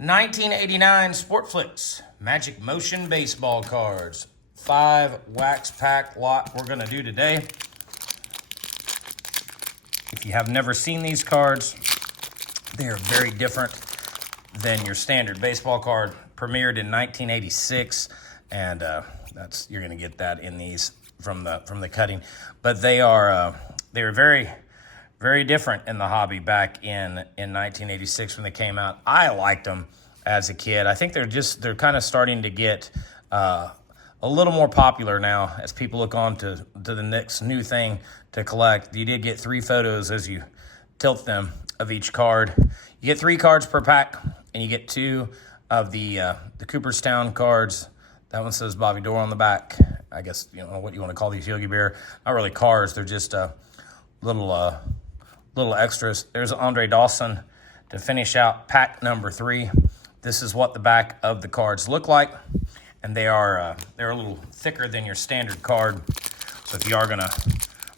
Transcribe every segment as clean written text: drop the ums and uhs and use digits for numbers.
1989 Sportflics Magic Motion Baseball Cards. 5 wax pack lot we're going to do today. If you have never seen these cards, they are very different than your standard baseball card. Premiered in 1986, and you're going to get that in these from the cutting. But they are very, very different in the hobby back in 1986 when they came out. I liked them as a kid. I think they're kind of starting to get a little more popular now as people look on to the next new thing to collect. You did get 3 photos as you tilt them of each card. You get 3 cards per pack, and you get 2 of the Cooperstown cards. That one says Bobby Dorr on the back. I guess you know what you want to call these Yogi Bear. Not really cars. They're just little extras. There's Andre Dawson to finish out pack number 3. This is what the back of the cards look like, and they're a little thicker than your standard card. So if you are gonna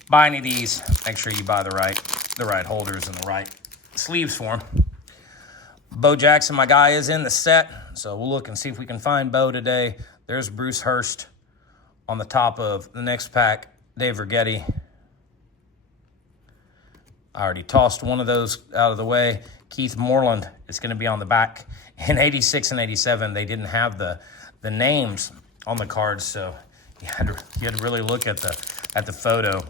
buy any of these, make sure you buy the right holders and the right sleeves for them. Bo Jackson, my guy, is in the set, so we'll look and see if we can find Bo today. There's Bruce Hurst on the top of the next pack. Dave Righetti. I already tossed one of those out of the way. Keith Moreland is going to be on the back. In 86 and 87, they didn't have the names on the cards, so you had to really look at the photo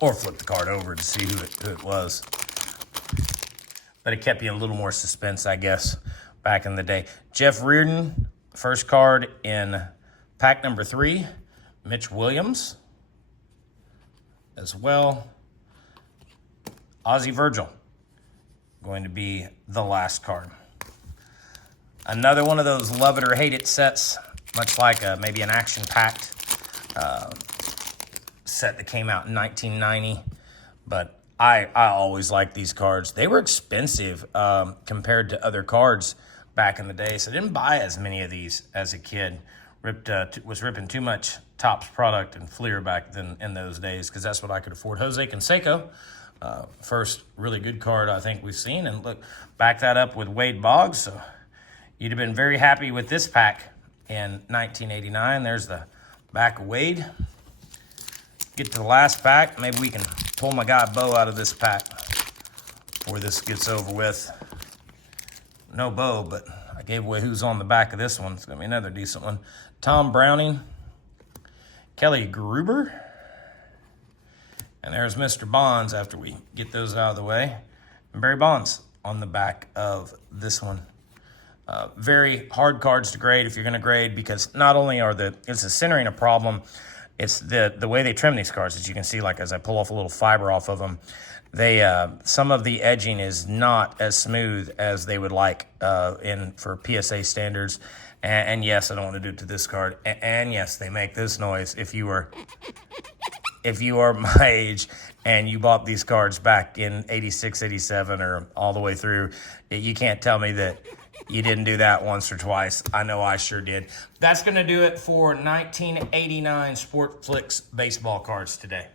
or flip the card over to see who it was. But it kept you in a little more suspense, I guess, back in the day. Jeff Reardon, first card in pack number 3. Mitch Williams as well. Ozzie Virgil going to be the last card. Another one of those love it or hate it sets, much like maybe an action-packed set that came out in 1990. But I always liked these cards. They were expensive compared to other cards back in the day, so I didn't buy as many of these as a kid. Was ripping too much Topps product and Fleer back then in those days because that's what I could afford. Jose Canseco, first really good card I think we've seen, and look, back that up with Wade Boggs. So you'd have been very happy with this pack in 1989. There's the back of Wade. Get to the last pack. Maybe we can pull my guy Bo out of this pack before this gets over with. No Bo, but I gave away who's on the back of this one. It's going to be another decent one. Tom Browning, Kelly Gruber, and there's Mr. Bonds after we get those out of the way. And Barry Bonds on the back of this one. Very hard cards to grade if you're going to grade, because not only is the centering a problem, it's the way they trim these cards. As you can see, like as I pull off a little fiber off of them, some of the edging is not as smooth as they would like for PSA standards. And yes, I don't want to do it to this card. And yes, they make this noise. If you are my age and you bought these cards back in 86, 87, or all the way through, you can't tell me that you didn't do that once or twice. I know I sure did. That's going to do it for 1989 Sportflics baseball cards today.